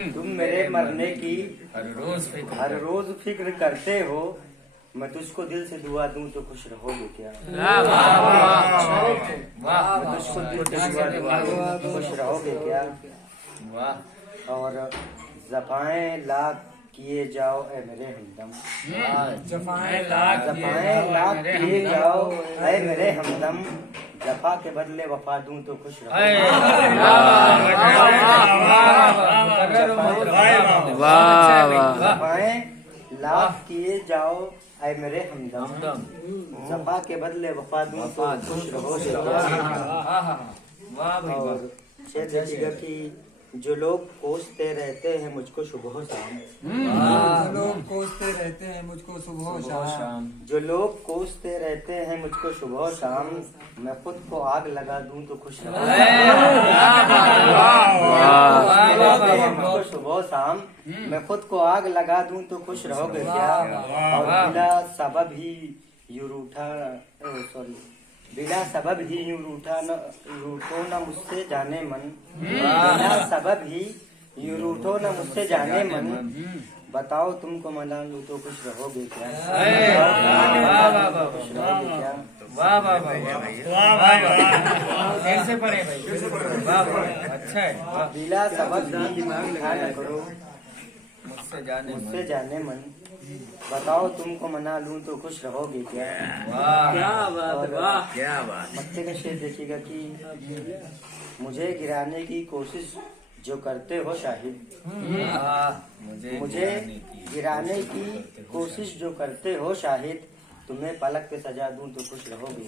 तुम मेरे मरने की हर रोज फिक्र करते हो, मैं तुझको दिल से दुआ दूं तो खुश रहोगे क्या? मैं तुझको दिल से दुआ दूं तो खुश रहोगे क्या? और जफाएं लाख किए जाओ ए मेरे हमदम, जफाएं लाख किए जाओ ए मेरे हमदम, जफा के बदले वफा दूं तो खुश रहोगे। जफाएं लाख किए जाओ ऐ मेरे हमदम, जफा के बदले वफा दूं तो खुश रहोगे। और शेर देखिएगा कि जो लोग कोसते रहते हैं मुझको सुबह शाम, जो लोग कोसते रहते हैं मुझको सुबह शाम, जो लोग कोसते रहते हैं मुझको सुबह शाम, मैं खुद को आग लगा दूं तो खुश रहोगे। मुझको सुबह शाम मैं खुद को आग लगा दूं तो खुश रहोगे क्या? और बिला सबब ही यूं रूठा बिना सबब ही यूं रूठो न मुझसे जाने मन, बिना सबब ही यूं रूठो न मुझसे जाने मन, बताओ तुमको मना लूं तो खुश रहोगे क्या? खुश रहोगे क्या? अच्छा है। बिला सबब ही न करो मुझसे जाने मन, बताओ तुमको मना लूं तो खुश रहोगे क्या? क्या बात, वाह क्या बात। मत्थे का शेर देखिएगा कि मुझे गिराने की कोशिश जो करते हो शाहिद, मुझे गिराने की कोशिश जो करते हो शाहिद, तुम्हें पलक पे सजा दूं तो खुश रहोगे।